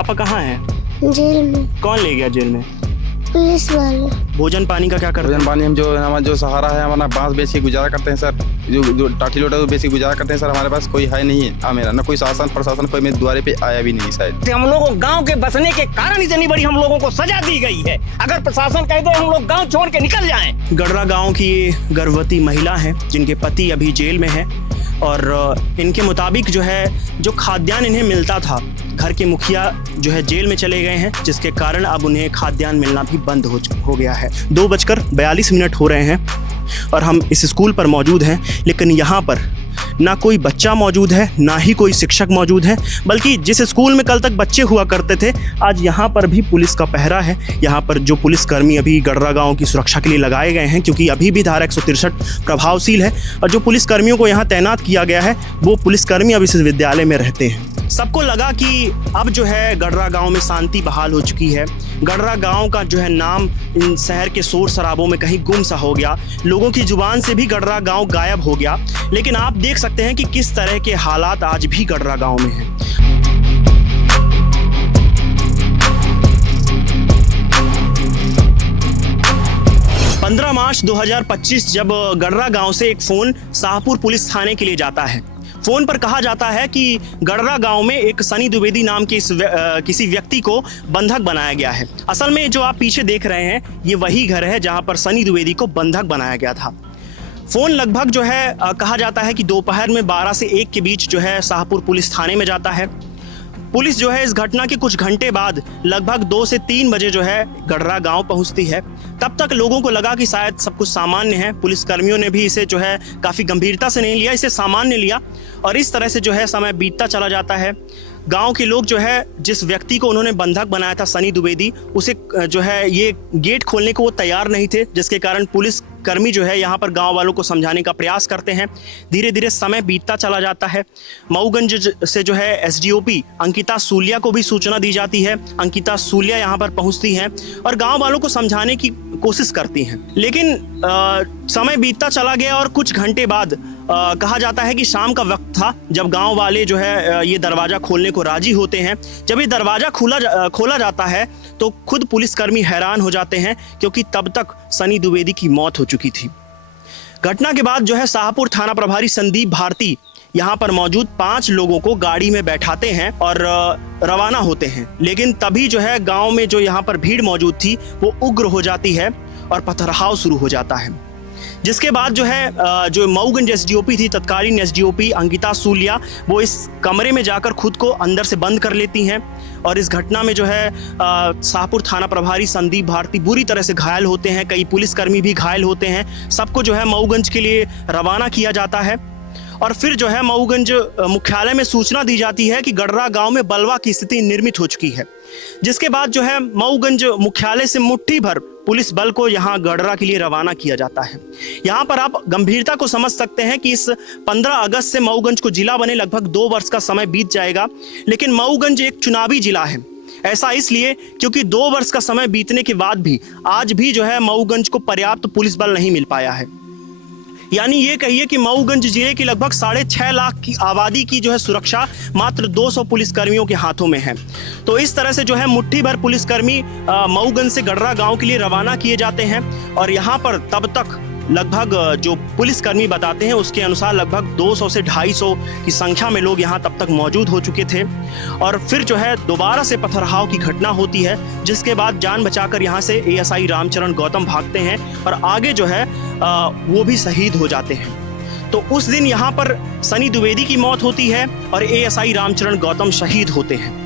पापा कहाँ हैं? जेल में। कौन ले गया जेल में? पुलिस वाले। भोजन पानी का क्या करते भोजन हैं? पानी हम जो हमारा जो सहारा है हमारा बांस बेच के गुजारा करते हैं सर। जो टाटी लोटा बेच के गुजारा करते हैं सर। हमारे पास कोई है नहीं है मेरा ना कोई शासन प्रशासन कोई मेरे द्वारे पे आया भी नहीं शायद। हम लोगों गांव के बसने के कारण इतनी बड़ी हम लोगों को सजा दी गई है। अगर प्रशासन कह दे हम लोग गांव छोड़ के निकल जाएं। गडरा गांव की ये गर्भवती महिला है जिनके पति अभी जेल में है और इनके मुताबिक जो है जो खाद्यान्न इन्हें मिलता था, घर के मुखिया जो है जेल में चले गए हैं, जिसके कारण अब उन्हें खाद्यान्न मिलना भी बंद हो गया है। 2:42 हो रहे हैं और हम इस स्कूल पर मौजूद हैं, लेकिन यहाँ पर ना कोई बच्चा मौजूद है, ना ही कोई शिक्षक मौजूद है, बल्कि जिस स्कूल में कल तक बच्चे हुआ करते थे आज यहाँ पर भी पुलिस का पहरा है। यहाँ पर जो पुलिसकर्मी अभी गडरा गांव की सुरक्षा के लिए लगाए गए हैं, क्योंकि अभी भी धारा 163 प्रभावशील है और जो पुलिसकर्मियों को यहाँ तैनात किया गया है वो पुलिसकर्मी अब इस विद्यालय में रहते हैं। सबको लगा कि अब जो है गडरा गांव में शांति बहाल हो चुकी है। गडरा गांव का जो है नाम इन शहर के शोर शराबों में कहीं गुम सा हो गया, लोगों की जुबान से भी गडरा गांव गायब हो गया। लेकिन आप देख सकते हैं कि किस तरह के हालात आज भी गडरा गांव में हैं। मार्च 2025 जब गडरा गांव से एक फोन शाहपुर पुलिस थाने के लिए जाता है। फोन पर कहा जाता है कि गडरा गांव में एक सनी द्विवेदी नाम के किसी व्यक्ति को बंधक बनाया गया है। असल में जो आप पीछे देख रहे हैं ये वही घर है जहां पर सनी द्विवेदी को बंधक बनाया गया था। फ़ोन लगभग जो है कहा जाता है कि दोपहर में 12 से 1 के बीच जो है शाहपुर पुलिस थाने में जाता है। पुलिस जो है इस घटना के कुछ घंटे बाद लगभग 2 से 3 बजे जो है गडरा गांव पहुंचती है। तब तक लोगों को लगा कि शायद सब कुछ सामान्य है। पुलिसकर्मियों ने भी इसे जो है काफ़ी गंभीरता से नहीं लिया, इसे सामान्य लिया और इस तरह से जो है समय बीतता चला जाता है। गांव के लोग जो है जिस व्यक्ति को उन्होंने बंधक बनाया था सनी द्विवेदी, उसे जो है ये गेट खोलने को वो तैयार नहीं थे, जिसके कारण पुलिस कर्मी जो है यहाँ पर गांव वालों को समझाने का प्रयास करते हैं। धीरे धीरे समय बीतता चला जाता है। मऊगंज से जो है एसडीओपी अंकिता सूलिया को भी सूचना दी जाती है। अंकिता सूलिया यहाँ पर पहुँचती हैं और गांव वालों को समझाने की कोशिश करती हैं, लेकिन समय बीतता चला गया और कुछ घंटे बाद कहा जाता है कि शाम का वक्त था जब गांव वाले जो है ये दरवाज़ा खोलने को राजी होते हैं। जब ये दरवाज़ा खोला जाता है तो खुद पुलिसकर्मी हैरान हो जाते हैं, क्योंकि तब तक सनी द्विवेदी की मौत हो चुकी थी। घटना के बाद जो है शाहपुर थाना प्रभारी संदीप भारती यहाँ पर मौजूद 5 लोगों को गाड़ी में बैठाते हैं और रवाना होते हैं। लेकिन तभी जो है गांव में जो यहाँ पर भीड़ मौजूद थी वो उग्र हो जाती है और पथराव शुरू हो जाता है, जिसके बाद जो है जो मऊगंज एसडीओपी थी, तत्कालीन एसडीओपी अंकिता सूलिया, वो इस कमरे में जाकर खुद को अंदर से बंद कर लेती हैं और इस घटना में जो है शाहपुर थाना प्रभारी संदीप भारती बुरी तरह से घायल होते हैं। कई पुलिसकर्मी भी घायल होते हैं। सबको जो है मऊगंज के लिए रवाना किया जाता है और फिर जो है मऊगंज मुख्यालय में सूचना दी जाती है कि गडरा गांव में बलवा की स्थिति निर्मित हो चुकी है, जिसके बाद जो है मऊगंज मुख्यालय से मुट्ठी भर पुलिस बल को यहाँ गडरा के लिए रवाना किया जाता है। यहाँ पर आप गंभीरता को समझ सकते हैं कि इस 15 अगस्त से मऊगंज को जिला बने लगभग 2 वर्ष का समय बीत जाएगा, लेकिन मऊगंज एक चुनावी जिला है। ऐसा इसलिए क्योंकि 2 वर्ष का समय बीतने के बाद भी आज भी जो है मऊगंज को पर्याप्त पुलिस बल नहीं मिल पाया है। यानी ये कहिए कि मऊगंज जिले की लगभग 6.5 लाख की आबादी की जो है सुरक्षा मात्र 200 पुलिसकर्मियों के हाथों में है। तो इस तरह से जो है मुट्ठी भर पुलिसकर्मी मऊगंज से गडरा गांव के लिए रवाना किए जाते हैं और यहाँ पर तब तक लगभग जो पुलिसकर्मी बताते हैं उसके अनुसार लगभग 200 से 250 की संख्या में लोग यहाँ तब तक मौजूद हो चुके थे। और फिर जो है दोबारा से पथराव की घटना होती है, जिसके बाद जान बचाकर यहाँ से एएसआई रामचरण गौतम भागते हैं और आगे जो है वो भी शहीद हो जाते हैं। तो उस दिन यहाँ पर सनी द्विवेदी की मौत होती है और एएसआई रामचरण गौतम शहीद होते हैं।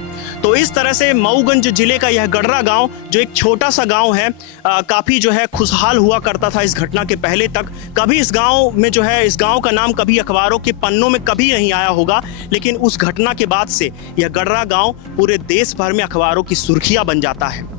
तो इस तरह से मऊगंज जिले का यह गडरा गांव जो एक छोटा सा गांव है, काफ़ी जो है खुशहाल हुआ करता था इस घटना के पहले तक। कभी इस गांव में जो है इस गांव का नाम कभी अखबारों के पन्नों में कभी नहीं आया होगा, लेकिन उस घटना के बाद से यह गडरा गांव पूरे देश भर में अखबारों की सुर्खियां बन जाता है।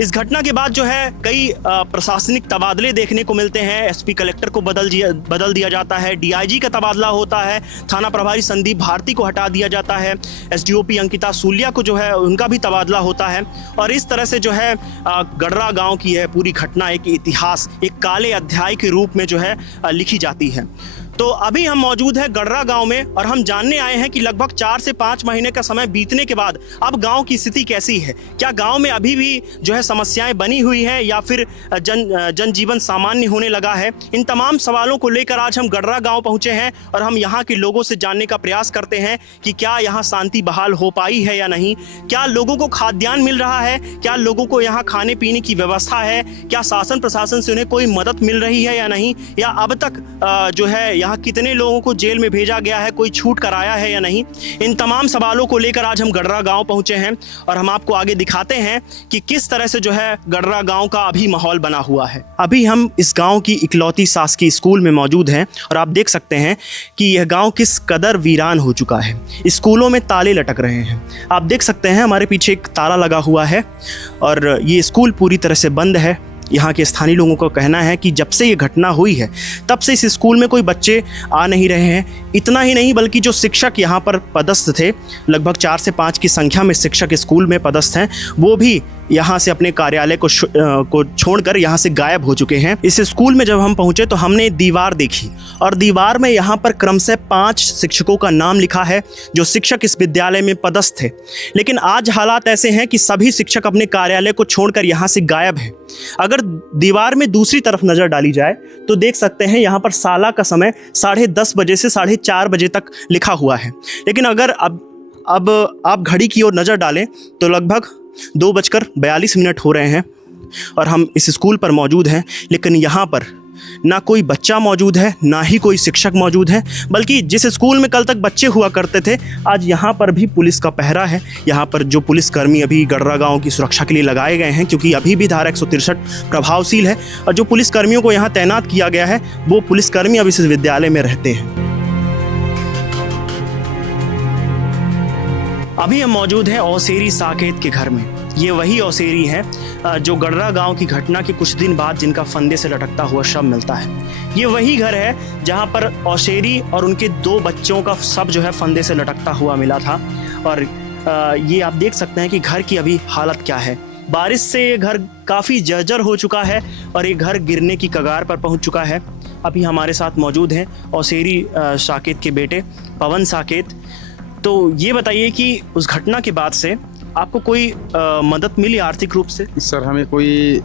इस घटना के बाद जो है कई प्रशासनिक तबादले देखने को मिलते हैं। एसपी कलेक्टर को बदल दिया जाता है, डीआईजी का तबादला होता है, थाना प्रभारी संदीप भारती को हटा दिया जाता है, एसडीओपी अंकिता सूलिया को जो है उनका भी तबादला होता है और इस तरह से जो है गडरा गांव की यह पूरी घटना एक इतिहास, एक काले अध्याय के रूप में जो है लिखी जाती है। तो अभी हम मौजूद हैं गडरा गांव में और हम जानने आए हैं कि लगभग 4 से 5 महीने का समय बीतने के बाद अब गांव की स्थिति कैसी है। क्या गांव में अभी भी जो है समस्याएं बनी हुई हैं या फिर जनजीवन सामान्य होने लगा है। इन तमाम सवालों को लेकर आज हम गडरा गांव पहुंचे हैं और हम यहाँ के लोगों से जानने का प्रयास करते हैं कि क्या यहाँ शांति बहाल हो पाई है या नहीं, क्या लोगों को खाद्यान्न मिल रहा है, क्या लोगों को यहाँ खाने पीने की व्यवस्था है, क्या शासन प्रशासन से उन्हें कोई मदद मिल रही है या नहीं, या अब तक जो है यहाँ कितने लोगों को जेल में भेजा गया है, कोई छूट कराया है या नहीं। इन तमाम सवालों को लेकर आज हम गडरा गांव पहुंचे हैं और हम आपको आगे दिखाते हैं कि किस तरह से जो है गडरा गांव का अभी माहौल बना हुआ है। अभी हम इस गांव की इकलौती शासकीय स्कूल में मौजूद हैं और आप देख सकते हैं कि यह गांव किस कदर वीरान हो चुका है। स्कूलों में ताले लटक रहे हैं, आप देख सकते हैं हमारे पीछे एक ताला लगा हुआ है और ये स्कूल पूरी तरह से बंद है। यहाँ के स्थानीय लोगों का कहना है कि जब से ये घटना हुई है तब से इस स्कूल में कोई बच्चे आ नहीं रहे हैं। इतना ही नहीं बल्कि जो शिक्षक यहाँ पर पदस्थ थे, लगभग 4 से 5 की संख्या में शिक्षक स्कूल में पदस्थ हैं, वो भी यहाँ से अपने कार्यालय को छोड़कर यहाँ से गायब हो चुके हैं। इस स्कूल में जब हम पहुँचे तो हमने दीवार देखी और दीवार में यहाँ पर क्रमशः 5 शिक्षकों का नाम लिखा है जो शिक्षक इस विद्यालय में पदस्थ थे। लेकिन आज हालात ऐसे हैं कि सभी शिक्षक अपने कार्यालय को छोड़कर यहाँ से गायब हैं। अगर दीवार में दूसरी तरफ नज़र डाली जाए तो देख सकते हैं यहाँ पर साला का समय 10:30 बजे से 4:30 बजे तक लिखा हुआ है। लेकिन अगर अब आप घड़ी की ओर नज़र डालें तो लगभग 2:42 हो रहे हैं और हम इस स्कूल पर मौजूद हैं। लेकिन यहाँ पर ना कोई बच्चा मौजूद है, ना ही कोई शिक्षक मौजूद है, बल्कि जिस स्कूल में कल तक बच्चे हुआ करते थे आज यहाँ पर भी पुलिस का पहरा है। यहाँ पर जो पुलिसकर्मी अभी गडरा गांव की सुरक्षा के लिए लगाए गए हैं, क्योंकि अभी भी धारा 163 प्रभावशील है और जो पुलिसकर्मियों को यहाँ तैनात किया गया है वो पुलिसकर्मी अब इस विद्यालय में रहते हैं। अभी हम मौजूद हैं औसेरी साकेत के घर में। ये वही औसेरी है जो गडरा गांव की घटना के कुछ दिन बाद जिनका फंदे से लटकता हुआ शव मिलता है। ये वही घर है जहां पर औसेरी और उनके 2 बच्चों का शव जो है फंदे से लटकता हुआ मिला था। और ये आप देख सकते हैं कि घर की अभी हालत क्या है। बारिश से ये घर काफ़ी जर्जर हो चुका है और ये घर गिरने की कगार पर पहुंच चुका है। अभी हमारे साथ मौजूद हैं औसेरी साकेत के बेटे पवन साकेत। तो ये बताइए कि उस घटना के बाद से आपको कोई मदद मिली आर्थिक रूप से? सर हमें कोई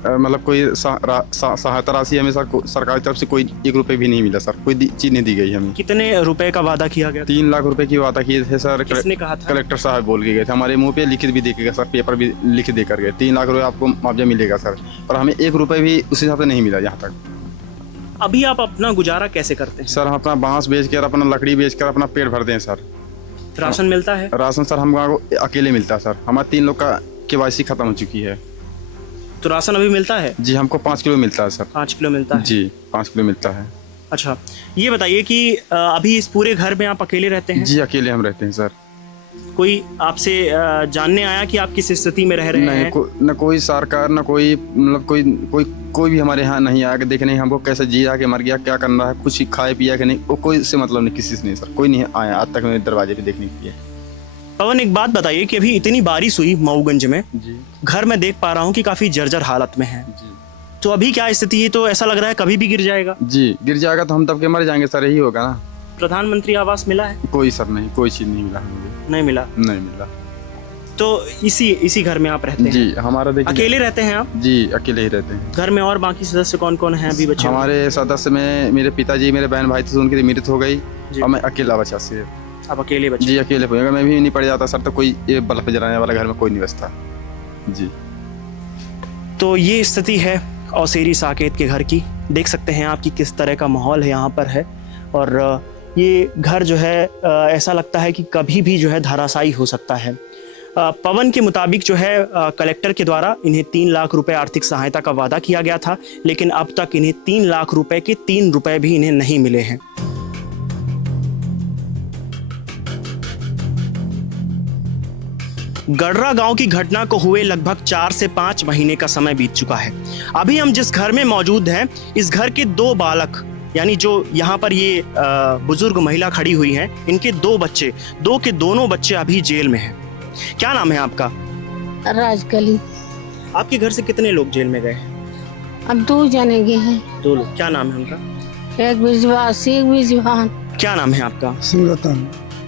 मतलब कोई सहायता राशि हमें सरकार की तरफ से कोई 1 रुपये भी नहीं मिला सर। कोई चीज़ नहीं दी गई हमें। कितने रुपए का वादा किया गया? 3 लाख रुपए की वादा किए थे सर। किसने कहा था? कलेक्टर साहब बोल के गए थे, हमारे मुंह पे लिखित भी देके गए सर, पेपर भी लिख दे कर गए 3 लाख रुपये आपको मुआवजा मिलेगा सर। और हमें 1 रुपये भी उस हिसाब से नहीं मिला यहाँ तक। अभी आप अपना गुजारा कैसे करते हैं? सर हम अपना बांस बेच कर, अपना लकड़ी बेच कर अपना पेट भरते हैं सर। राशन मिलता है? राशन सर हमको अकेले मिलता है सर। हमारे 3 लोग का KYC खत्म हो चुकी है। तो राशन अभी मिलता है? जी हमको 5 किलो मिलता है सर। 5 किलो मिलता है? जी 5 किलो मिलता है। अच्छा, ये बताइए कि अभी इस पूरे घर में आप अकेले रहते हैं? जी अकेले हम रहते हैं सर। कोई आपसे जानने आया कि आप किस स्थिति में रह रहे हैं? न कोई सरकार, न कोई मतलब कोई भी हमारे यहाँ नहीं आया कि देखने हमको कैसे जी रहा, के मर गया, क्या करना है, कुछ खाए पिया कि नहीं, वो कोई से मतलब नहीं, किसी से नहीं सर। कोई नहीं आया आज तक मेरे दरवाजे पे देखने के लिए। पवन, एक बात बताइए कि अभी इतनी बारिश हुई मऊगंज में, जी घर में देख पा रहा हूँ कि काफी जर्जर हालत में है। जी तो अभी क्या स्थिति है? तो ऐसा लग रहा है कभी भी गिर जाएगा। जी गिर जाएगा तो हम दब के मर जाएंगे सर, यही होगा ना। प्रधानमंत्री आवास मिला है? कोई सर नहीं, कोई चीज़ नहीं मिला हमें। नहीं मिला? नहीं मिला। तो इसी घर में आप रहते हैं? जी हमारा देखिए। अकेले रहते हैं आप? जी अकेले ही रहते हैं। घर में और बाकी सदस्य कौन कौन हैं अभी बच्चे? हमारे सदस्य में मेरे पिताजी, मेरे बहन भाई थे, उनकी मृत्यु हो गई और मैं अकेला बचा से। आप अकेले बच्चे? जी अकेले अगर मैं भी नहीं पड़ जाता सर तो कोई ये बल्ब जलाने वाला घर में कोई नहीं बचता। जी तो ये स्थिति है औसेरी साकेत के घर की। देख सकते हैं आप कि किस तरह का माहौल है यहाँ पर है। और ये घर जो है ऐसा लगता है कि कभी भी जो है धराशायी हो सकता है। पवन के मुताबिक जो है कलेक्टर के द्वारा इन्हें 3 लाख रुपए आर्थिक सहायता का वादा किया गया था, लेकिन अब तक इन्हें 3 लाख रुपए के 3 रुपए भी इन्हें नहीं मिले हैं। गडरा गांव की घटना को हुए लगभग 4 से 5 महीने का समय बीत चुका है। अभी हम जिस घर में मौजूद हैं, इस घर के 2 बालक, यानी जो यहाँ पर ये बुजुर्ग महिला खड़ी हुई हैं, इनके 2 बच्चे, 2 के दोनों बच्चे अभी जेल में हैं। क्या नाम है आपका? राजकली। आपके घर से कितने लोग जेल में गए? अब 2 जने गए हैं। 2 लोग। क्या नाम है उनका? एक बिजवासी एक बिजवान। क्या नाम है आपका? सिमरतन।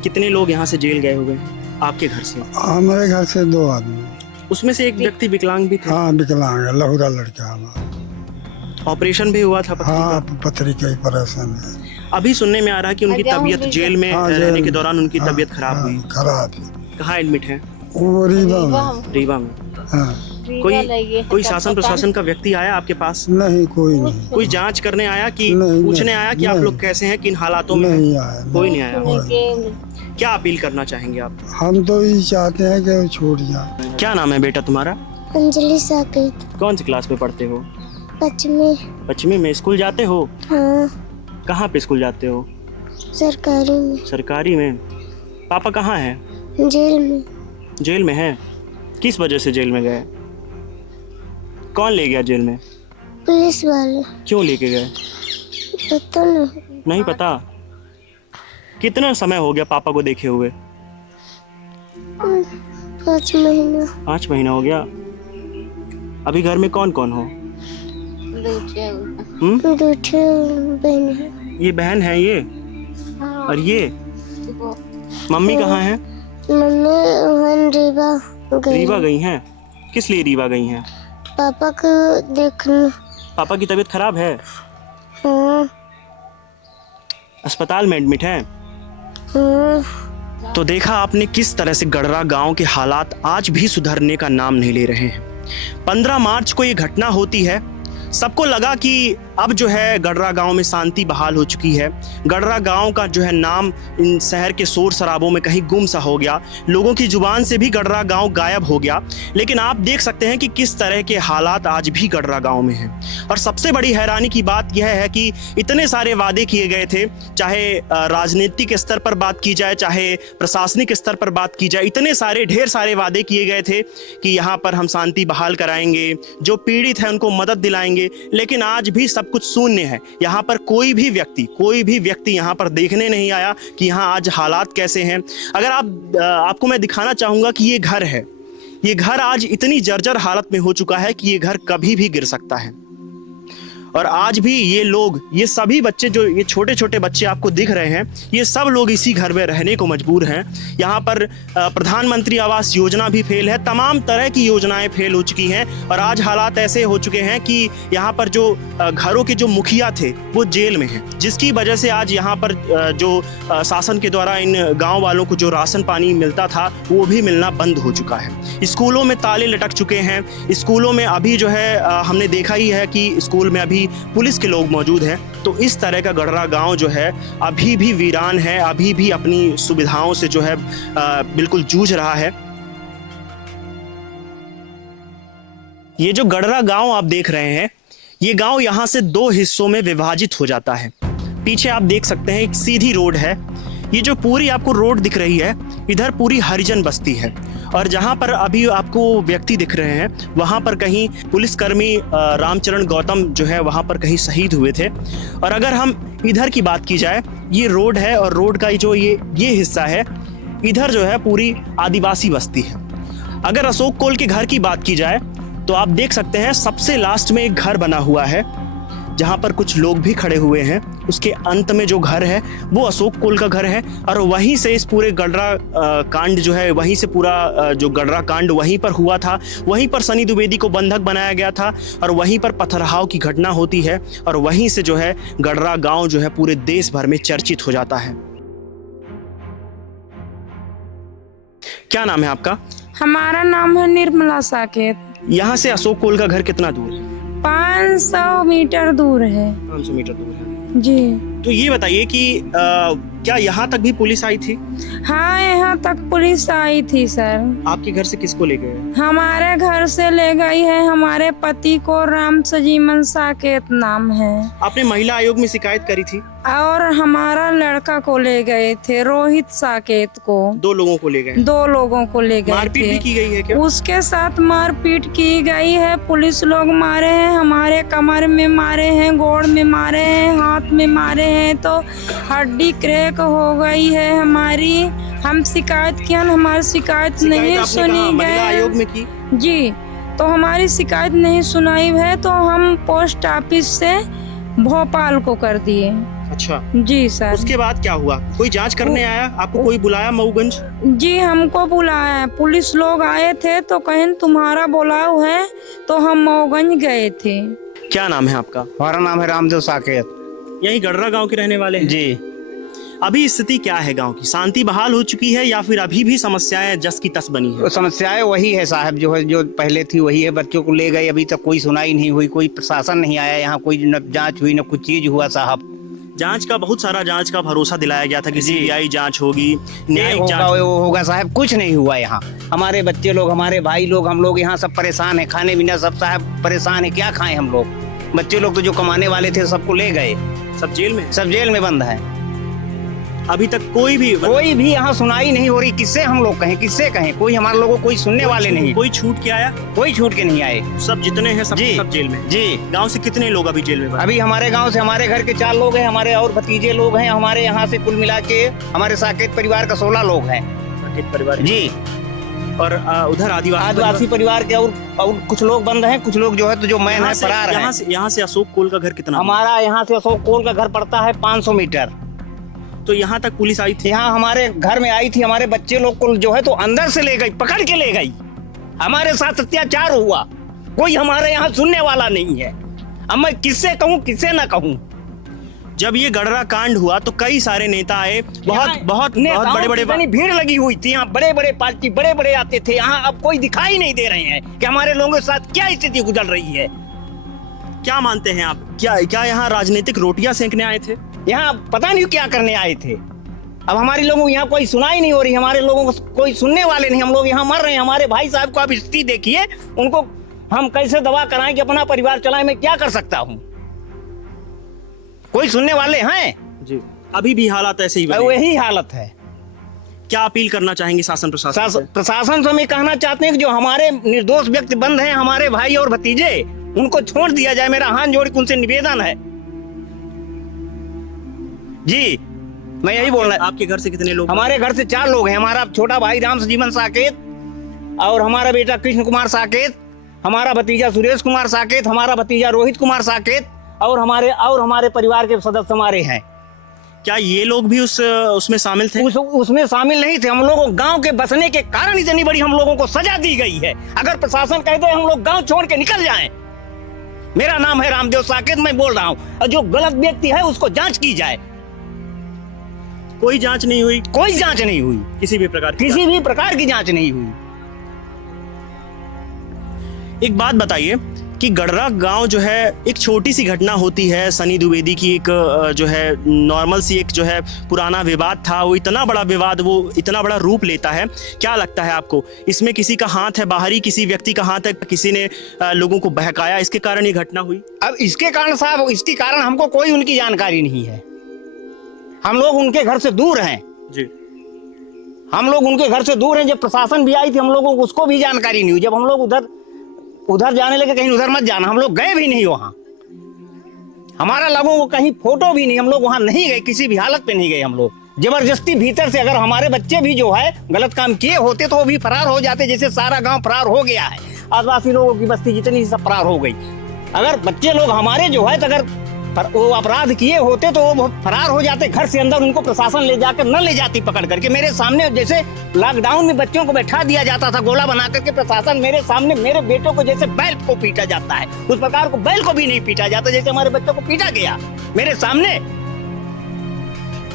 कितने लोग यहाँ से जेल गए हुए हैं आपके घर से? हमारे घर से 2 आदमी। उसमें से एक व्यक्ति विकलांग भी थे। हाँ विकलांग है, लहुरा लड़का हमारा। ऑपरेशन भी हुआ था पथरी हाँ का? पथरी का ही परेशान है। अभी सुनने में आ रहा है कि उनकी तबीयत जेल में हाँ, रहने जेल के में। दौरान उनकी हाँ, तबीयत खराब हाँ, हुई। खराब है। कहाँ एडमिट है? वो रीवा में। रीवा में। हाँ कोई शासन प्रशासन का व्यक्ति आया आपके पास? नहीं कोई नहीं। कोई जांच करने आया कि नहीं, पूछने नहीं, आया कि आप नहीं। लोग कैसे हैं, किन हालातों में हैं? नहीं आया। कोई नहीं आया। क्या अपील करना चाहेंगे आप? हम तो ये चाहते हैं कि वो छूट जाए। क्या नाम है बेटा तुम्हारा? अंजलि साकेत। कौन सी क्लास में पढ़ते हो? 5वीं में। स्कूल जाते हो? हाँ कहाँ पे स्कूल जाते हो? सरकारी में। सरकारी में। पापा कहाँ हैं? जेल में। जेल में है? किस वजह से जेल में गए? कौन ले गया जेल में? पुलिस वाले। क्यों लेके गए? पता नहीं। नहीं पता। कितना समय हो गया पापा को देखे हुए? 5 महीना। 5 महीना हो गया। अभी घर में कौन कौन हो? दूठे बहन है। ये बहन है ये, और ये मम्मी कहाँ है? मम्मी वहाँ रीवा गई हैं। किस लिए रीवा गई हैं? पापा को देखने। पापा की तबीयत खराब है? हाँ अस्पताल में एडमिट है? हाँ। तो देखा आपने किस तरह से गडरा गांव के हालात आज भी सुधरने का नाम नहीं ले रहे हैं। 15 मार्च को ये घटना होती है। सबको लगा कि अब जो है गडरा गांव में शांति बहाल हो चुकी है। गडरा गांव का जो है नाम इन शहर के शोर शराबों में कहीं गुम सा हो गया। लोगों की जुबान से भी गडरा गांव गायब हो गया। लेकिन आप देख सकते हैं कि किस तरह के हालात आज भी गडरा गांव में हैं। और सबसे बड़ी हैरानी की बात यह है कि इतने सारे वादे किए गए थे, चाहे राजनीतिक स्तर पर बात की जाए, चाहे प्रशासनिक स्तर पर बात की जाए, इतने सारे ढेर सारे वादे किए गए थे कि यहाँ पर हम शांति बहाल कराएंगे, जो पीड़ित हैं उनको मदद दिलाएंगे। लेकिन आज भी सब कुछ शून्य है। यहाँ पर कोई भी व्यक्ति यहाँ पर देखने नहीं आया कि यहाँ आज हालात कैसे हैं। अगर आपको मैं दिखाना चाहूँगा कि ये घर है। ये घर आज इतनी जर्जर हालत में हो चुका है कि ये घर कभी भी गिर सकता है। और आज भी ये लोग, ये सभी बच्चे, जो ये छोटे छोटे बच्चे आपको दिख रहे हैं, ये सब लोग इसी घर में रहने को मजबूर हैं। यहाँ पर प्रधानमंत्री आवास योजना भी फेल है, तमाम तरह की योजनाएं फेल हो चुकी हैं। और आज हालात ऐसे हो चुके हैं कि यहाँ पर जो घरों के जो मुखिया थे वो जेल में हैं, जिसकी वजह से आज यहाँ पर जो शासन के द्वारा इन गाँव वालों को जो राशन पानी मिलता था वो भी मिलना बंद हो चुका है। स्कूलों में ताले लटक चुके हैं। स्कूलों में अभी जो है हमने देखा ही है कि स्कूल में अभी पुलिस के लोग मौजूद हैं। तो इस तरह का गडरा गांव जो है अभी भी वीरान है, अभी भी अपनी सुविधाओं से जो है बिल्कुल जूझ रहा है। ये जो गडरा गांव आप देख रहे हैं, ये गांव यहाँ से 2 हिस्सों में विभाजित हो जाता है। पीछे आप देख सकते हैं एक सीधी रोड है। ये जो पूरी आपको रोड दिख रही है, इधर पूरी हरिजन बस्ती है। और जहाँ पर अभी आपको व्यक्ति दिख रहे हैं, वहाँ पर कहीं पुलिसकर्मी रामचरण गौतम जो है वहाँ पर कहीं शहीद हुए थे। और अगर हम इधर की बात की जाए, ये रोड है और रोड का जो ये हिस्सा है, इधर जो है पूरी आदिवासी बस्ती है। अगर अशोक कोल के घर की बात की जाए तो आप देख सकते हैं सबसे लास्ट में एक घर बना हुआ है जहाँ पर कुछ लोग भी खड़े हुए हैं। उसके अंत में जो घर है वो अशोक कोल का घर है। और वहीं से इस पूरे गडरा कांड जो है, वहीं से पूरा जो गडरा कांड वहीं पर हुआ था। वहीं पर सनी द्विवेदी को बंधक बनाया गया था और वहीं पर पथराव की घटना होती है। और वहीं से जो है गडरा गांव जो है पूरे देश भर में चर्चित हो जाता है। क्या नाम है आपका? हमारा नाम है निर्मला साकेत। यहाँ से अशोक कोल का घर कितना दूर है? 500 मीटर दूर है। 500 मीटर दूर है जी। तो ये बताइए कि क्या यहाँ तक भी पुलिस आई थी? हाँ, यहाँ तक पुलिस आई थी सर। आपके घर से किसको ले गए? हमारे घर से ले गई है हमारे पति को, राम सजीवन साकेत नाम है। आपने महिला आयोग में शिकायत करी थी? और हमारा लड़का को ले गए थे, रोहित साकेत को। 2 लोगों को ले गए? 2 लोगों को ले गए। मारपीट भी की गई है क्या? उसके साथ मारपीट की गई है। पुलिस लोग मारे हैं, हमारे कमर में मारे हैं, गोड़ में मारे हैं, हाथ में मारे हैं, तो हड्डी क्रैक हो गई है हमारी। हम शिकायत किया, हमारी शिकायत नहीं सुनी गई। आयोग में की? जी, तो हमारी शिकायत नहीं सुनाई है। तो हम पोस्ट ऑफिस से भोपाल को कर दिए। अच्छा, जी सर। उसके बाद क्या हुआ? कोई जांच करने आया? आपको कोई बुलाया मऊगंज? जी हमको बुलाया, पुलिस लोग आए थे तो कहीं तुम्हारा बुलाव है, तो हम मऊगंज गए थे। क्या नाम है आपका? हमारा नाम है रामदेव साकेत। यही गडरा गांव के रहने वाले हैं? जी। अभी स्थिति क्या है गांव की? शांति बहाल हो चुकी है या फिर अभी भी समस्याएं जस की तस बनी है? समस्याएं वही है साहब, जो है जो पहले थी वही है। बच्चों को ले गए, अभी तक कोई सुनाई नहीं हुई, कोई प्रशासन नहीं आया यहाँ, कोई न जांच हुई न कुछ चीज हुआ साहब। जांच का बहुत सारा जांच का भरोसा दिलाया गया था कि सीबीआई जांच होगी, न्यायिक होगा, जांच वो होगा साहब, कुछ नहीं हुआ यहाँ। हमारे बच्चे लोग, हमारे भाई लोग, हम लोग यहाँ सब परेशान है, खाने पीना सब साहब परेशान है, क्या खाएं हम लोग। बच्चे लोग तो जो कमाने वाले थे सबको ले गए, सब जेल में? सब जेल में बंद है। अभी तक कोई भी यहाँ सुनाई नहीं हो रही। किससे हम लोग कहें, किससे कहें? कोई हमारे लोगों को कोई सुनने वाले नहीं, कोई छूट के आया? कोई छूट के नहीं आए। सब जितने हैं सब जी। सब जेल में? जी। गांव से कितने लोग अभी जेल में? अभी हमारे गांव से, हमारे घर के 4 लोग हैं, हमारे और भतीजे लोग हैं, हमारे यहाँ से कुल मिला के हमारे साकेत परिवार का 16 लोग हैं। साकेत परिवार? जी। और उधर आदिवासी परिवार के और कुछ लोग बंद हैं, कुछ लोग जो है तो जो मैन है फरार है। यहाँ से अशोक कोल का घर कितना? हमारा यहाँ से अशोक कोल का घर पड़ता है 500 मीटर। तो यहाँ तक पुलिस आई थी? यहाँ हमारे घर में आई थी, हमारे बच्चे लोग को जो है तो अंदर से ले गई, पकड़ के ले गई। हमारे साथ अत्याचार हुआ, कोई हमारे यहाँ सुनने वाला नहीं है। अब मैं किससे कहूँ, किससे ना कहूँ। जब ये गडरा कांड हुआ तो कई सारे नेता आए, बहुत बड़े भीड़ लगी हुई थी यहाँ, बड़े बड़े पार्टी बड़े बड़े आते थे यहाँ। अब कोई दिखाई नहीं दे रहे हैं कि हमारे लोगों के साथ क्या स्थिति गुजर रही है। क्या मानते हैं आप? क्या यहाँ राजनीतिक रोटियां सेंकने आए थे? यहाँ पता नहीं क्या करने आए थे। अब हमारे लोगों को यहाँ कोई सुनाई नहीं हो रही, हमारे लोगों को कोई सुनने वाले नहीं, हम लोग यहाँ मर रहे हैं। हमारे भाई साहब को आप स्थिति देखिए, उनको हम कैसे दवा कराएं कि अपना परिवार चलाएं। मैं क्या कर सकता हूँ? कोई सुनने वाले हैं? जी। अभी भी हालात ऐसे ही बने? वही हालत है। क्या अपील करना चाहेंगे शासन प्रशासन से? प्रशासन से हम ये कहना चाहते हैं कि जो हमारे निर्दोष व्यक्ति बंद हैं, हमारे भाई और भतीजे, उनको छोड़ दिया जाए। मेरा हाथ जोड़ के उनसे निवेदन है। जी, मैं यही बोलना। आपके घर से कितने लोग? हमारे घर से 4 लोग हैं। हमारा छोटा भाई राम जीवन साकेत, और हमारा बेटा कृष्ण कुमार साकेत, हमारा भतीजा सुरेश कुमार साकेत, हमारा भतीजा रोहित कुमार साकेत, और हमारे परिवार के सदस्य हमारे हैं। क्या ये लोग भी उसमें शामिल थे? उसमें शामिल नहीं थे। हम लोगों गांव के बसने के कारण इतनी बड़ी हम लोगों को सजा दी गई है। अगर प्रशासन कह दे हम लोग गांव छोड़ के निकल जाएं। मेरा नाम है रामदेव साकेत, मैं बोल रहा हूँ, और जो गलत व्यक्ति है उसको जांच की जाए। कोई जांच नहीं हुई? कोई जांच नहीं हुई, किसी भी प्रकार की जांच नहीं हुई। एक बात बताइए कि गडरा गांव जो है, एक छोटी सी घटना होती है, सनी द्विवेदी की एक जो है नॉर्मल सी एक जो है पुराना विवाद था, वो इतना बड़ा विवाद, वो इतना बड़ा रूप लेता है। क्या लगता है आपको, इसमें किसी का हाथ है, बाहरी किसी व्यक्ति का हाथ है, किसी ने लोगों को बहकाया, इसके कारण ये घटना हुई? अब इसके कारण साहब, इसके कारण हमको कोई उनकी जानकारी नहीं है। हम लोग उनके घर से दूर हैं जी। हम लोग उनके घर से दूर हैं। जब प्रशासन भी आई थी, हम लोगों को उसको भी जानकारी नहीं हुई। जब हम लोग उधर जाने लगे, कहीं उधर मत जाना, हम लोग गए भी नहीं वहां। हमारा लोगों को कहीं फोटो भी नहीं, हम लोग वहां नहीं गए, किसी भी हालत पे नहीं गए हम लोग। जबरदस्ती भीतर से, अगर हमारे बच्चे भी जो है गलत काम किए होते तो वो भी फरार हो जाते, जैसे सारा गांव फरार हो गया है। आदिवासी लोगों की बस्ती जितनी सब फरार हो गई। अगर बच्चे लोग हमारे जो है, तो अगर वो अपराध किए होते तो वो फरार हो जाते घर से अंदर, उनको प्रशासन ले जाकर न ले जाती पकड़ करके। मेरे सामने जैसे लॉकडाउन में बच्चों को बैठा दिया जाता था गोला बना करके, प्रशासन मेरे सामने मेरे बेटों को जैसे बैल को पीटा जाता है, उस प्रकार को बैल को भी नहीं पीटा जाता जैसे हमारे बच्चों को पीटा गया मेरे सामने।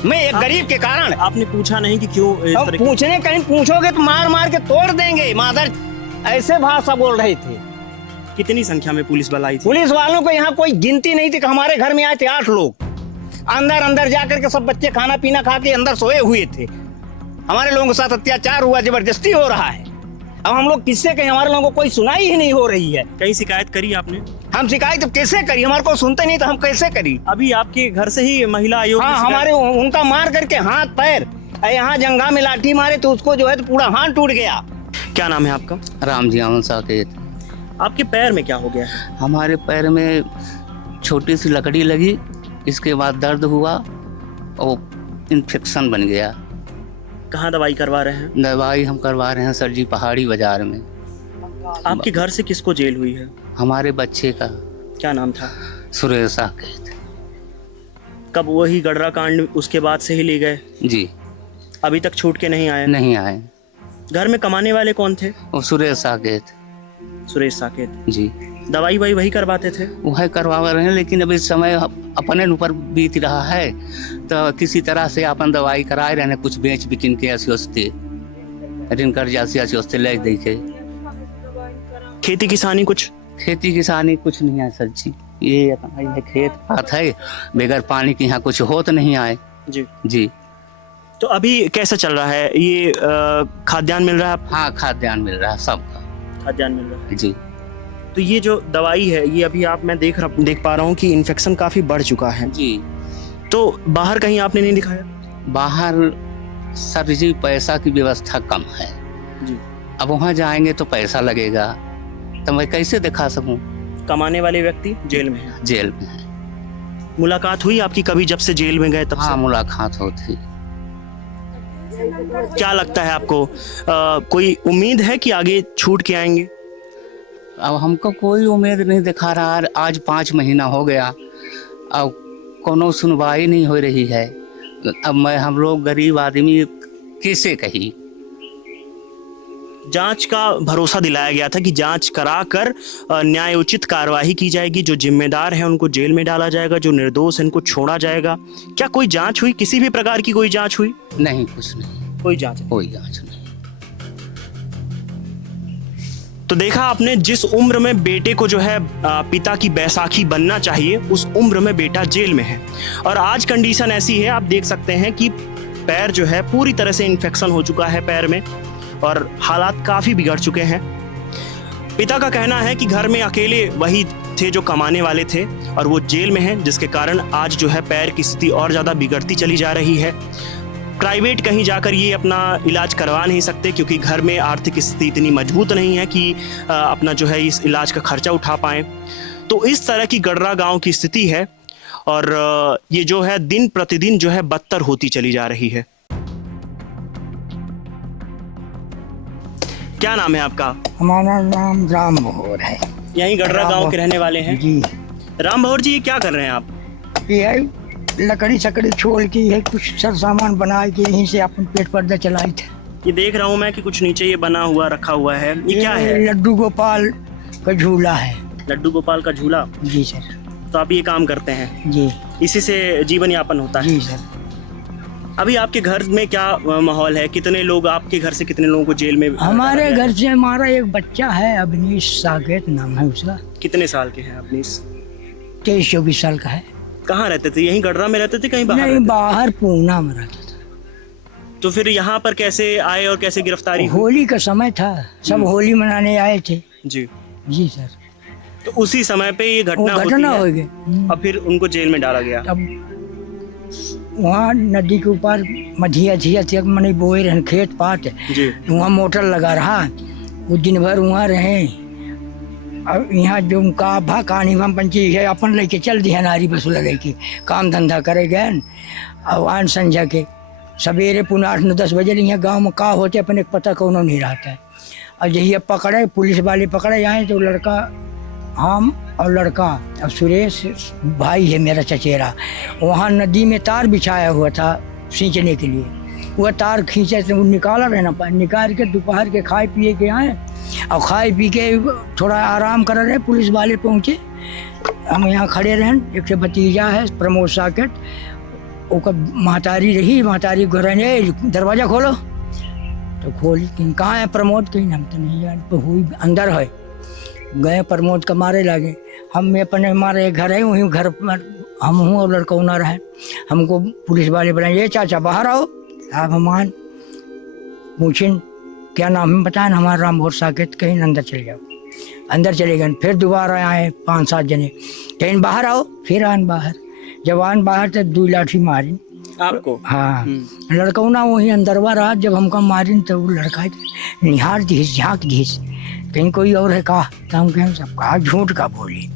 मैं एक गरीब के कारण। आपने पूछा नहीं कि क्यों इस तरह? पूछने कहीं पूछोगे तो मार मार के तोड़ देंगे मादर, ऐसे भाषा बोल रहे थे। कितनी संख्या में पुलिस बल आई थी? पुलिस वालों को यहाँ कोई गिनती नहीं थी। हमारे घर में आए थे 8 लोग। अंदर जाकर के सब बच्चे खाना पीना खा के अंदर सोए हुए थे। हमारे लोगों के साथ अत्याचार हुआ, जबरदस्ती हो रहा है। अब हम लोग किससे कहें? हमारे लोगों को कोई सुनाई ही नहीं हो रही है। कहीं शिकायत करी आपने? हम शिकायत तो कैसे करी? हमारे को सुनते नहीं तो हम कैसे करी? अभी आपके घर से ही महिला आयोग? हाँ, हमारे उनका मार करके हाथ पैर, यहाँ जंगा में लाठी मारे तो उसको जो है तो पूरा हाथ टूट गया। क्या नाम है आपका? राम जीवन साकेत। आपके पैर में क्या हो गया? हमारे पैर में छोटी सी लकड़ी लगी, इसके बाद दर्द हुआ और इन्फेक्शन बन गया। कहाँ दवाई करवा रहे हैं? दवाई हम करवा रहे हैं सर जी पहाड़ी बाजार में। आपके घर से किसको जेल हुई है? हमारे बच्चे का। क्या नाम था? सुरेश साकेत। कब वही गडरा कांड उसके बाद से ही ले गए? जी अभी तक छूट के नहीं आए? नहीं आए। घर में कमाने वाले कौन थे? वो सुरेश साकेत। सुरेश साकेत। जी दवाई वही करवाते थे? वह करवा रहे हैं, लेकिन अभी समय अपने ऊपर बीत रहा है तो किसी तरह से अपन दवाई कराए रहे, कुछ बेच बिकिन के ऐसी वस्ते ऋण कर्जा से ऐसी वस्ते ले दे के। खेती किसानी कुछ? खेती किसानी कुछ नहीं है सर जी, ये खेत पात है, बगैर पानी के यहाँ कुछ हो तो नहीं आए। जी जी। तो अभी कैसा चल रहा है ये? खाद्यान्न मिल रहा है? हाँ खाद्यान्न मिल रहा है, सबका खाद्यान्न मिल रहा है। जी। तो ये जो दवाई है ये अभी मैं देख पा रहा हूँ कि इन्फेक्शन काफी बढ़ चुका है। जी। तो बाहर कहीं आपने नहीं दिखाया? बाहर सर जी पैसा की व्यवस्था कम है जी। अब वहाँ जाएंगे तो पैसा लगेगा, तो मैं कैसे दिखा सकूं? कमाने वाले व्यक्ति जेल में है? जेल में है। मुलाकात हुई आपकी कभी जब से जेल में गए तब हाँ से? मुलाकात होती। क्या लगता है आपको, कोई उम्मीद है कि आगे छूट के आएंगे? अब हमको कोई उम्मीद नहीं दिखा रहा। आज 5 महीना हो गया, अब कोनो सुनवाई नहीं हो रही है। अब हम लोग गरीब आदमी कैसे कही? जांच का भरोसा दिलाया गया था कि जांच कराकर न्यायोचित कार्यवाही की जाएगी, जो जिम्मेदार है उनको जेल में डाला जाएगा, जो निर्दोष है उनको छोड़ा जाएगा। क्या कोई जांच हुई? किसी भी प्रकार की कोई जांच हुई? नहीं, कुछ नहीं, कोई जांच नहीं। कोई जांच नहीं। तो देखा आपने, जिस उम्र में बेटे को जो है पिता की बैसाखी बनना चाहिए, उस उम्र में बेटा जेल में है। और आज कंडीशन ऐसी है, आप देख सकते हैं कि पैर जो है पूरी तरह से इन्फेक्शन हो चुका है पैर में और हालात काफी बिगड़ चुके हैं। पिता का कहना है कि घर में अकेले वही थे जो कमाने वाले थे और वो जेल में हैं, जिसके कारण आज जो है पैर की स्थिति और ज़्यादा बिगड़ती चली जा रही है। प्राइवेट कहीं जाकर ये अपना इलाज करवा नहीं सकते, क्योंकि घर में आर्थिक स्थिति इतनी मजबूत नहीं है कि अपना जो है इस इलाज का खर्चा उठा पाएं। तो इस तरह की गडरा गांव की स्थिति है और ये जो है दिन प्रतिदिन जो है बदतर होती चली जा रही है। क्या नाम है आपका? हमारा नाम राम भोर है। यहीं गडरा गांव के रहने वाले हैं? जी। राम भौर जी, ये क्या कर रहे हैं आप? ये लकड़ी सकड़ी छोड़ के है, कुछ सर सामान बना के यहीं से अपन पेट पर्दा चलाई थे। ये देख रहा हूँ मैं कि कुछ नीचे ये बना हुआ रखा हुआ है, ये क्या है? लड्डू गोपाल का झूला है। लड्डू गोपाल का झूला? जी सर। तो आप ये काम करते हैं? जी। इसी से जीवन यापन होता है? जी सर। अभी आपके घर में क्या माहौल है? कितने लोग, आपके घर से कितने लोगों को जेल में? हमारे घर से हमारा एक बच्चा है, अवनीश साकेत नाम है उसका। कितने साल के हैं अवनीश? 23-24 साल का है। कहाँ रहते थे? यहीं गडरा में रहते थे, कहीं बाहर? नहीं, बाहर पूना में रहता था। तो फिर यहाँ पर कैसे आए और कैसे गिरफ्तारी हुई? होली का समय था, सब होली मनाने आए थे। जी। जी सर। तो उसी समय पे ये घटना हो होती गई। है और फिर उनको जेल में डाला गया। अब वहाँ नदी के ऊपर मधिया झिया मने बोए रहे खेत पात, वहाँ मोटर लगा रहा, वो दिन भर वहाँ रहे। अब यहाँ जो का भा कहानी हम पंची है अपन लेके चल दिया नारी बस लेके काम धंधा करे गए। अब आन संझा के सवेरे पुनः 8-9-10 बजे यहाँ गांव में का होते अपने पता कोनो नहीं रहता है। और यही अब पकड़े, पुलिस वाले पकड़े आए तो लड़का, हम और लड़का, अब सुरेश भाई है मेरा चचेरा, वहाँ नदी में तार बिछाया हुआ था सींचने के लिए। वह तार खींचे तो निकाला रहना पाए, निकाल के दोपहर के खाए पिए के आए और खाए पी के थोड़ा आराम कर रहे। पुलिस वाले पहुँचे, हम यहाँ खड़े रहें। एक से भतीजा है प्रमोद साकेत, ओकर महतारी रही, महतारी घर दरवाज़ा खोलो तो खोली, कहाँ है प्रमोद? कहीं हम तो नहीं जान तो हुई अंदर है। गए प्रमोद का मारे लगे, हम अपने हमारे घर है, वहीं घर पर हम हूँ और लड़का ना रहे। हमको पुलिस वाले बोले, ये चाचा बाहर आओ। आप हमान पूछें क्या नाम है, बताएं हमारा राम भोर साकेत। कहीं अंदर चले जाओ, अंदर चले गए। फिर दोबारा आए 5-7 जने, कहीं बाहर आओ। फिर आन बाहर, जब आन बाहर तो 2 लाठी मारी आपको? हाँ। लड़का ना वहीं अंदरवा रहा, जब हमको मारी तो वो लड़का निहार दीस झाँक दीस, कहीं कोई और है कहा? तो हम कहें सब कहा, झूठ का बोली।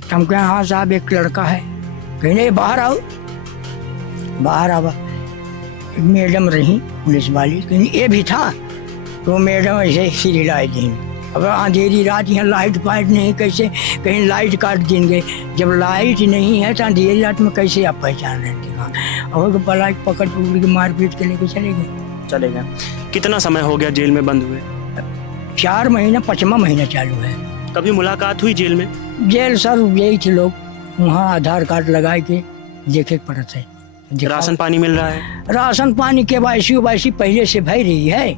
तो हम कहें हाँ साहब एक लड़का है। कहीं नहीं, बाहर आओ। बाहर आवा, एक मैडम रही पुलिस वाली, कहीं ये भी था तो मैडम ऐसे सिर हिलाए दी अब अंधेरी रात यहाँ लाइट फाइट नहीं, कैसे कहीं लाइट काट देंगे। जब लाइट नहीं है तो अंधेरी रात में कैसे आप पहचान रहे हैं? और पलाट पकड़ के मारपीट के लेके चले गए। कितना समय हो गया जेल में बंद हुए? 4 महीना, 5वां महीना चालू है। कभी मुलाकात हुई जेल में? जेल सर यही थे लोग, वहाँ आधार कार्ड लगा के देखे पड़े थे। राशन पानी मिल रहा है? राशन पानी KYC पहले से भर रही है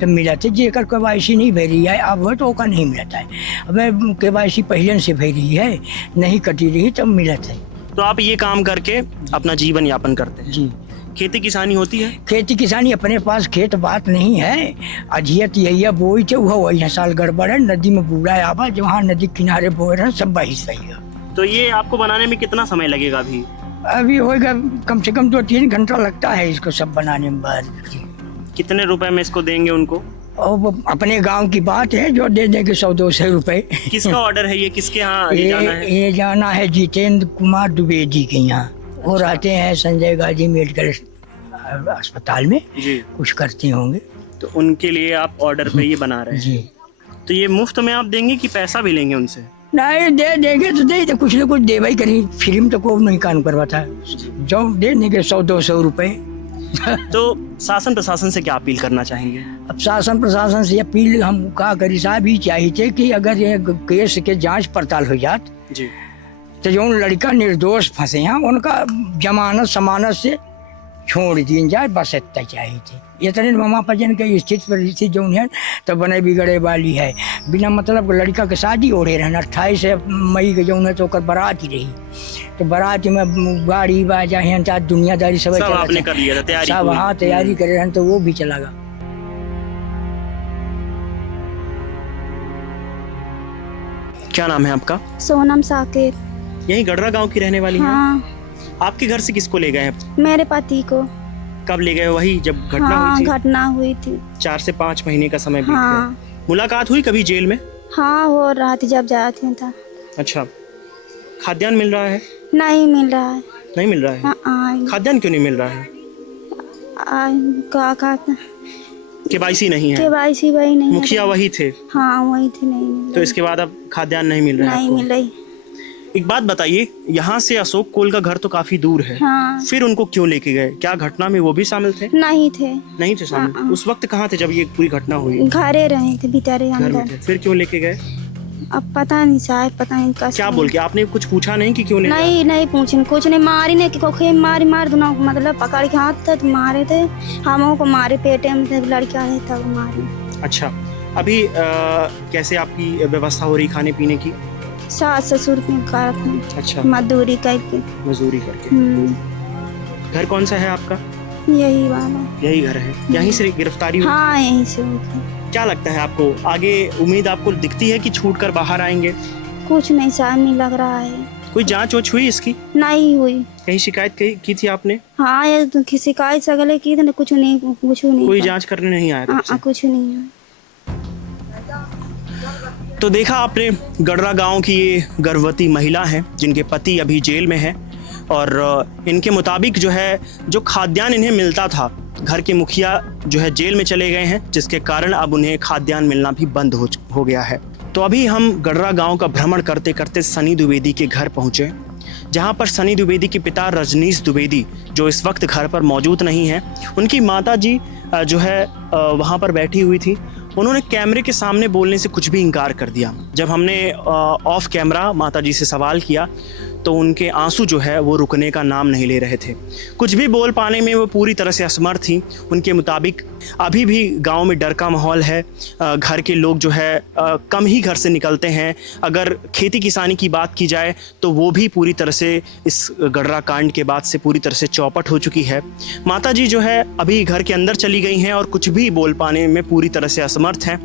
तो मिला थे, जेकर KYC नहीं भर रही है अब तो ओका नहीं मिलता है। अब KYC पहले से भर रही है, नहीं कटी रही तब मिला था। तो आप ये काम करके अपना जीवन यापन करते हैं? जी। खेती किसानी होती है? खेती किसानी अपने पास खेत बात नहीं है, अजियत यही बोई थे वह वही साल गड़बड़ है, नदी में बूढ़ा आवा जहाँ नदी किनारे बोए रहे सब वही सही है। तो ये आपको बनाने में कितना समय लगेगा अभी? अभी होएगा कम से कम 2-3 घंटा लगता है इसको सब बनाने में। बाद कितने रुपए में इसको देंगे उनको? और वो अपने गांव की बात है, जो दे देंगे 100-200 रुपए। किसका ऑर्डर है ये? किसके यहाँ ये जाना है? ये जाना है जितेंद्र कुमार द्विवेदी के यहाँ। वो रहते हैं संजय गांधी मेडिकल अस्पताल में जी। कुछ करते होंगे तो उनके लिए आप ऑर्डर पे ये बना रहे हैं? जी। तो ये मुफ्त में आप देंगे कि पैसा भी लेंगे उनसे? नहीं, दे देंगे तो दे तो कुछ न कुछ देवा ही करें, फ्री में तो कोई नहीं काम करवाता है, जो दे देंगे 100-200 रुपए। तो शासन प्रशासन से क्या अपील करना चाहेंगे? अब शासन प्रशासन से अपील हम का करी साहब ही चाहिए थे कि अगर ये केस के जांच पड़ताल हो जात जी तो जो लड़का निर्दोष फंसे हैं उनका जमानत समानत से छोड़ दी जाए, बस इतना चाहिए थे। इतने मामा पजन के स्थिति परिस्थिति जो है तो बने बिगड़े वाली है, बिना मतलब लड़का के शादी ओढ़े रहना 28 मई के जो है तो बारात ही रही, तो बारात में गाड़ी बाजा है दुनियादारी सब आपने कर लिया था तैयारी? सब हाँ तैयारी करे रहन तो वो भी चला गया। क्या नाम है आपका? सोनम साकिर। यही गडरा गांव की रहने वाली हैं? हाँ। आपके घर से किसको ले गए हैं? मेरे पति को। कब ले गए? वही जब घटना हाँ, हुई थी? घटना हुई थी। 4 से 5 महीने का समय बीत हाँ। गया। मुलाकात हुई कभी जेल में? हाँ हो रहा थी जब जाती था। अच्छा, खाद्यान्न मिल रहा है? नहीं मिल रहा है। नहीं मिल रहा है? खाद्यान्न क्यों नहीं मिल रहा है? क्या कहता KYC नहीं है? KYC वही नहीं, मुखिया वही थे? हाँ वही थे, नहीं मिल तो इसके बाद अब खाद्यान्न नहीं मिल रहा है? नहीं मिल रही। एक बात बताइए, यहाँ से अशोक कोल का घर तो काफी दूर है, हाँ। फिर उनको क्यों लेके गए? क्या घटना में वो भी शामिल थे? नहीं थे। नहीं थे शामिल? उस वक्त कहाँ थे जब ये पूरी घटना हुई? घरे रहे थे, भीतर घर में अंदर। थे, फिर क्यों लेके गए? अब पता नहीं साहब, पता नहीं कैसे। क्या बोल के? आपने कुछ पूछा नहीं कि क्यों ले? नहीं पूछे, कुछ नहीं, मारी नहीं कि मार दूना, मतलब पकड़ के हाथ था तो मारे थे, हम को मारे पेटे में लड़का है तब मारे। अच्छा, अभी कैसे आपकी व्यवस्था हो रही खाने पीने की? सास ससुर के अच्छा, मजदूरी करके। मजदूरी करके। घर कौन सा है आपका? यही वाला। यही घर है? यहीं से गिरफ्तारी हुई? हाँ यहीं से हुई। क्या लगता है आपको, आगे उम्मीद आपको दिखती है कि छूट कर बाहर आएंगे? कुछ नहीं साहब, नहीं लग रहा है। कोई जांच वाच हुई इसकी? नहीं हुई। कहीं शिकायत की थी आपने? हाँ ये तो शिकायत सगले की थी, कुछ नहीं। कोई जांच करने नहीं आया? कुछ नहीं है। तो देखा आपने, गडरा गांव की ये गर्भवती महिला है जिनके पति अभी जेल में है, और इनके मुताबिक जो है जो खाद्यान्न इन्हें मिलता था, घर के मुखिया जो है जेल में चले गए हैं, जिसके कारण अब उन्हें खाद्यान्न मिलना भी बंद हो गया है। तो अभी हम गडरा गांव का भ्रमण करते करते सनी द्विवेदी के घर पहुंचे, जहां पर सनी द्विवेदी के पिता रजनीश द्विवेदी जो इस वक्त घर पर मौजूद नहीं है, उनकी माता जी जो है वहां पर बैठी हुई थी। उन्होंने कैमरे के सामने बोलने से कुछ भी इनकार कर दिया। जब हमने ऑफ कैमरा माता जी से सवाल किया तो उनके आंसू जो है वो रुकने का नाम नहीं ले रहे थे। कुछ भी बोल पाने में वो पूरी तरह से असमर्थ थी। उनके मुताबिक अभी भी गांव में डर का माहौल है। घर के लोग जो है कम ही घर से निकलते हैं। अगर खेती किसानी की बात की जाए तो वो भी पूरी तरह से इस गडरा कांड के बाद से पूरी तरह से चौपट हो चुकी है। माता जी जो है अभी घर के अंदर चली गई हैं और कुछ भी बोल पाने में पूरी तरह से असमर्थ हैं।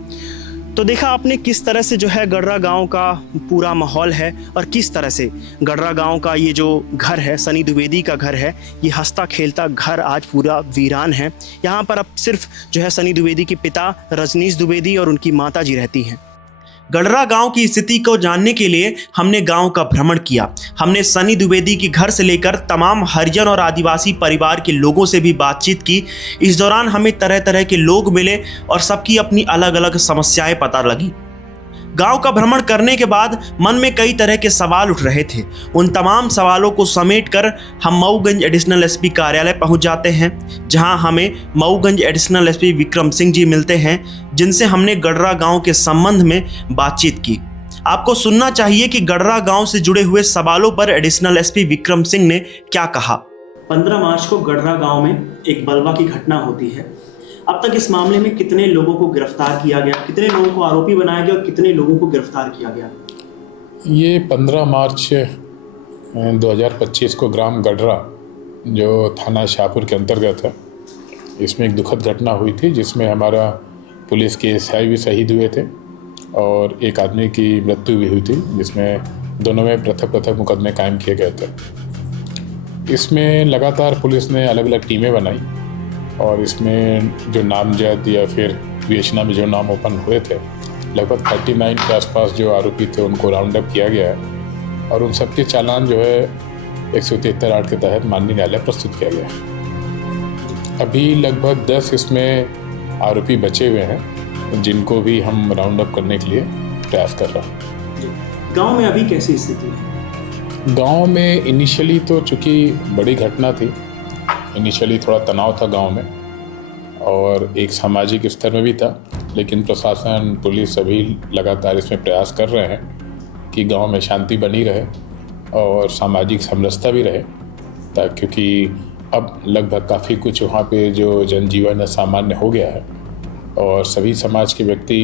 तो देखा आपने किस तरह से जो है गडरा गांव का पूरा माहौल है, और किस तरह से गडरा गांव का ये जो घर है, सनी द्विवेदी का घर है, ये हंसता खेलता घर आज पूरा वीरान है। यहाँ पर अब सिर्फ जो है सनी द्विवेदी के पिता रजनीश द्विवेदी और उनकी माता जी रहती हैं। गडरा गांव की स्थिति को जानने के लिए हमने गांव का भ्रमण किया। हमने सनी द्विवेदी के घर से लेकर तमाम हरिजन और आदिवासी परिवार के लोगों से भी बातचीत की। इस दौरान हमें तरह तरह के लोग मिले और सबकी अपनी अलग अलग समस्याएं पता लगी। गांव का भ्रमण करने के बाद मन में कई तरह के सवाल उठ रहे थे। उन तमाम सवालों को समेटकर हम मऊगंज एडिशनल एसपी कार्यालय पहुंच जाते हैं, जहां हमें मऊगंज एडिशनल एसपी विक्रम सिंह जी मिलते हैं, जिनसे हमने गडरा गांव के संबंध में बातचीत की। आपको सुनना चाहिए कि गडरा गांव से जुड़े हुए सवालों पर एडिशनल एसपी विक्रम सिंह ने क्या कहा। 15 मार्च को गडरा गांव में एक बलवा की घटना होती है। अब तक इस मामले में कितने लोगों को गिरफ्तार किया गया, कितने लोगों को आरोपी बनाया गया और कितने लोगों को गिरफ्तार किया गया? ये 15 मार्च 2025 को ग्राम गडरा, जो थाना शाहपुर के अंतर्गत है, इसमें एक दुखद घटना हुई थी, जिसमें हमारा पुलिस के एसआई भी शहीद हुए थे और एक आदमी की मृत्यु भी हुई थी, जिसमें दोनों में पृथक पृथक मुकदमे कायम किए गए थे। इसमें लगातार पुलिस ने अलग अलग टीमें बनाई और इसमें जो नामजद या फिर विवेचना में जो नाम ओपन हुए थे, लगभग 39 के आसपास जो आरोपी थे उनको राउंड अप किया गया है और उन सबके चालान जो है 173(8) के तहत माननीय न्यायालय प्रस्तुत किया गया है। अभी लगभग 10 इसमें आरोपी बचे हुए हैं, जिनको भी हम राउंड अप करने के लिए प्रयास कर रहे हैं। गांव में अभी कैसी स्थिति है? गांव में इनिशियली तो चूँकि बड़ी घटना थी, इनिशियली थोड़ा तनाव था गांव में और एक सामाजिक स्तर में भी था, लेकिन प्रशासन, पुलिस सभी लगातार इसमें प्रयास कर रहे हैं कि गांव में शांति बनी रहे और सामाजिक समरसता भी रहे, क्योंकि अब लगभग काफ़ी कुछ वहाँ पे जो जनजीवन है सामान्य हो गया है और सभी समाज के व्यक्ति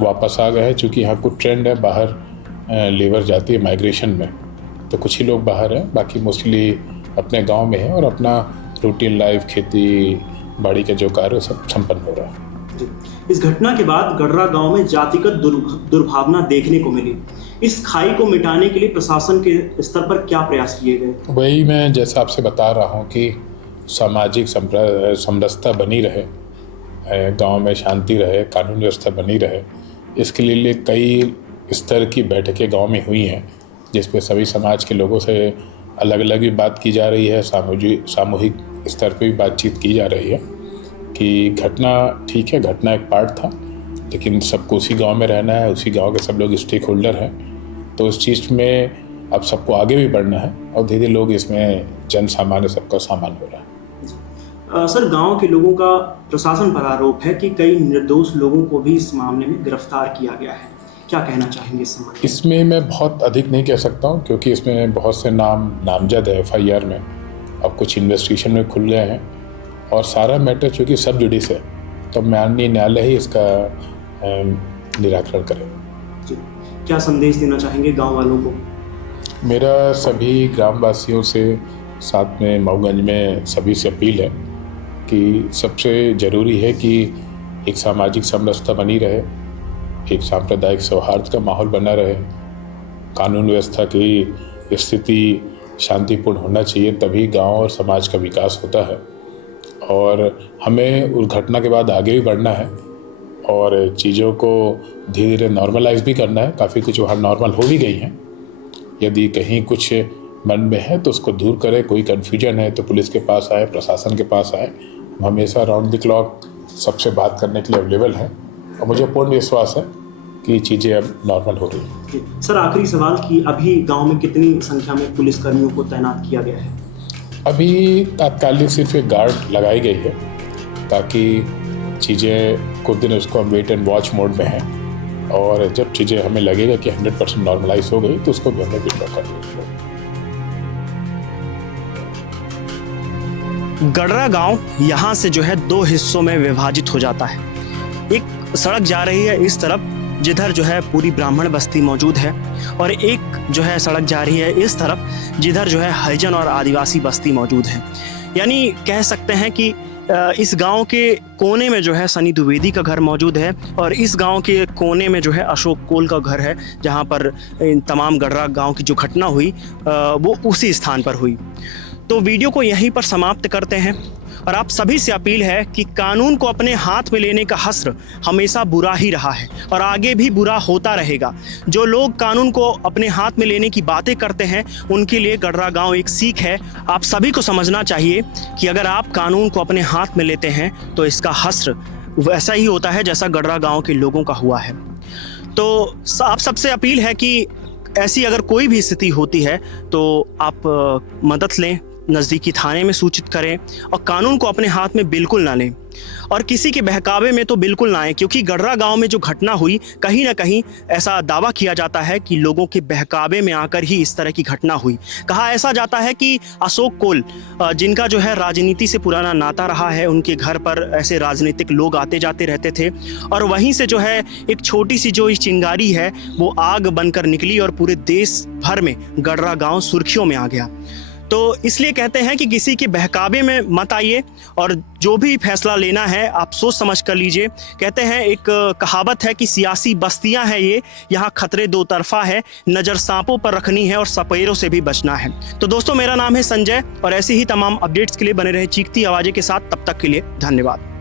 वापस आ गए हैं। चूँकि यहाँ कुछ ट्रेंड है, बाहर लेबर जाती है माइग्रेशन में, तो कुछ ही लोग बाहर हैं, बाकी मोस्टली अपने गांव में है और अपना रूटीन लाइफ, खेती बाड़ी के जो कार्य सब संपन्न हो रहा है। इस घटना के बाद गडरा गांव में जातिगत दुर्भावना देखने को मिली। इस खाई को मिटाने के लिए प्रशासन के स्तर पर क्या प्रयास किए गए? वही मैं जैसा आपसे बता रहा हूँ कि सामाजिक समरसता बनी रहे, गांव में शांति रहे, कानून व्यवस्था बनी रहे, इसके लिए कई स्तर की बैठकें गांव में हुई हैं, जिस पे सभी समाज के लोगों से अलग अलग भी बात की जा रही है, सामूहिक स्तर पे भी बातचीत की जा रही है कि घटना ठीक है, घटना एक पार्ट था, लेकिन सबको उसी गांव में रहना है, उसी गांव के सब लोग स्टेक होल्डर हैं, तो इस चीज़ में अब सबको आगे भी बढ़ना है और धीरे लोग इसमें जन सामान्य सबका सामान हो रहा है। सर, गांव के लोगों का प्रशासन पर आरोप है कि कई निर्दोष लोगों को भी इस मामले में गिरफ्तार किया गया है, क्या कहना चाहेंगे इस संबंध में? इसमें मैं बहुत अधिक नहीं कह सकता हूँ, क्योंकि इसमें बहुत से नामजद है FIR में, अब कुछ इन्वेस्टिगेशन में खुल गए हैं और सारा मैटर चूँकि सब जुडिस है, तो माननीय न्यायालय ही इसका निराकरण करेगा। क्या संदेश देना चाहेंगे गांव वालों को? मेरा सभी ग्रामवासियों से, साथ में मऊगंज में सभी से अपील है कि सबसे ज़रूरी है कि एक सामाजिक समरसता बनी रहे, एक सांप्रदायिक सौहार्द का माहौल बना रहे, कानून व्यवस्था की स्थिति शांतिपूर्ण होना चाहिए, तभी गांव और समाज का विकास होता है। और हमें उस घटना के बाद आगे भी बढ़ना है और चीज़ों को धीरे धीरे नॉर्मलाइज भी करना है। काफ़ी कुछ वहाँ नॉर्मल हो भी गई हैं, यदि कहीं कुछ मन में है तो उसको दूर करें, कोई कन्फ्यूजन है तो पुलिस के पास आए, प्रशासन के पास आए। हम हमेशा राउंड द क्लॉक सबसे बात करने के लिए अवेलेबल हैं और मुझे पूर्ण विश्वास है कि चीज़ें अब नॉर्मल हो रही हैं। सर, आखिरी सवाल कि अभी गांव में कितनी संख्या में पुलिसकर्मियों को तैनात किया गया है? अभी तात्कालिक सिर्फ एक गार्ड लगाई गई है, ताकि चीज़ें कुछ दिन उसको हम वेट एंड वॉच मोड में हैं और जब चीज़ें हमें लगेगा कि 100% नॉर्मलाइज हो गई तो उसको भी हमें विड्रॉ कर देंगे। गडरा गांव यहाँ से जो है 2 हिस्सों में विभाजित हो जाता है। एक सड़क जा रही है इस तरफ, जिधर जो है पूरी ब्राह्मण बस्ती मौजूद है, और एक जो है सड़क जा रही है इस तरफ, जिधर जो है हरिजन और आदिवासी बस्ती मौजूद है। यानी कह सकते हैं कि इस गांव के कोने में जो है सनी द्विवेदी का घर मौजूद है और इस गांव के कोने में जो है अशोक कोल का घर है, जहां पर तमाम गडरा गांव की जो घटना हुई वो उसी स्थान पर हुई। तो वीडियो को यहीं पर समाप्त करते हैं और आप सभी से अपील है कि कानून को अपने हाथ में लेने का हस्र हमेशा बुरा ही रहा है और आगे भी बुरा होता रहेगा। जो लोग कानून को अपने हाथ में लेने की बातें करते हैं, उनके लिए गडरा गांव एक सीख है। आप सभी को समझना चाहिए कि अगर आप कानून को अपने हाथ में लेते हैं तो इसका हस्र वैसा ही होता है जैसा गडरा गांव के लोगों का हुआ है। तो आप सबसे अपील है कि ऐसी अगर कोई भी स्थिति होती है तो आप मदद लें, नज़दीकी थाने में सूचित करें और कानून को अपने हाथ में बिल्कुल ना लें और किसी के बहकावे में तो बिल्कुल ना आए, क्योंकि गडरा गांव में जो घटना हुई कहीं ना कहीं ऐसा दावा किया जाता है कि लोगों के बहकावे में आकर ही इस तरह की घटना हुई। कहा ऐसा जाता है कि अशोक कोल, जिनका जो है राजनीति से पुराना नाता रहा है, उनके घर पर ऐसे राजनीतिक लोग आते जाते रहते थे और वहीं से जो है एक छोटी सी जो चिंगारी है वो आग बनकर निकली और पूरे देश भर में गडरा गाँव सुर्खियों में आ गया। तो इसलिए कहते हैं कि किसी के बहकावे में मत आइए और जो भी फैसला लेना है आप सोच समझ कर लीजिए। कहते हैं एक कहावत है कि सियासी बस्तियां हैं ये, यहाँ खतरे दो तरफा है, नज़र सांपों पर रखनी है और सपेरों से भी बचना है। तो दोस्तों, मेरा नाम है संजय और ऐसे ही तमाम अपडेट्स के लिए बने रहे चीखती आवाज़ें के साथ। तब तक के लिए धन्यवाद।